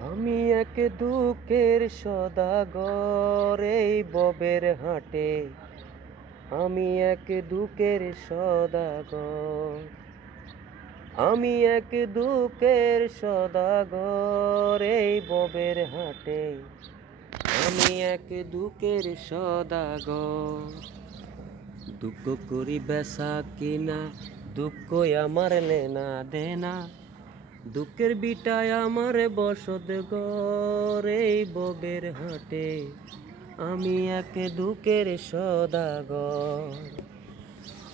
আমি এক দুঃখের সদাগর এই ববের হাটে। আমি এক দুঃখের সদাগর। আমি এক দুঃখের সদাগর এই ববের হাটে। আমি এক দুঃখের সদাগর। দুঃখ করি বেচা কিনা, দুঃখ আমার লেনা দেনা। দুঃখের বিটায় আমার বসত ঘর এই ববের হাটে। আমি এক দুঃখের সদাগর।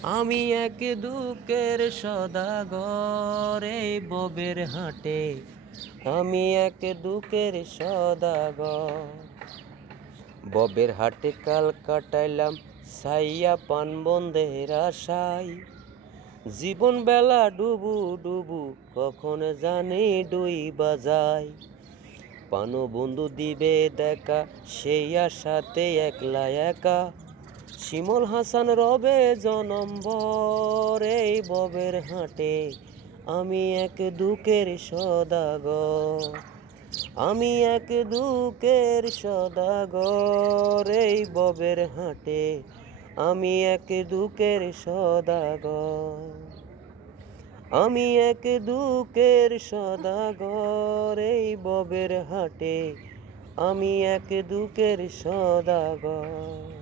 আমি এক দুঃখের সদাগর এই ববের হাটে। আমি এক দুঃখের সদাগর। ববের হাটে কাল কাটাইলাম সাইয়া পান বন্ধের আশায়। জীবন বেলা ডুবু ডুবু কখন জানি ডুইবা যায়। পানো বন্ধু দিবে দেখা সেই আশাতে একলা একা। শিমুল হাসান রবে জনম্বর এই ববের হাটে। আমি এক দুঃখের সদাগর। আমি এক দুঃখের সদাগর এই ববের হাটে। আমি এক দুঃখের সদাগর। আমি এক দুঃখের সদাগর এই ববের হাটে। আমি এক দুঃখের সদাগর।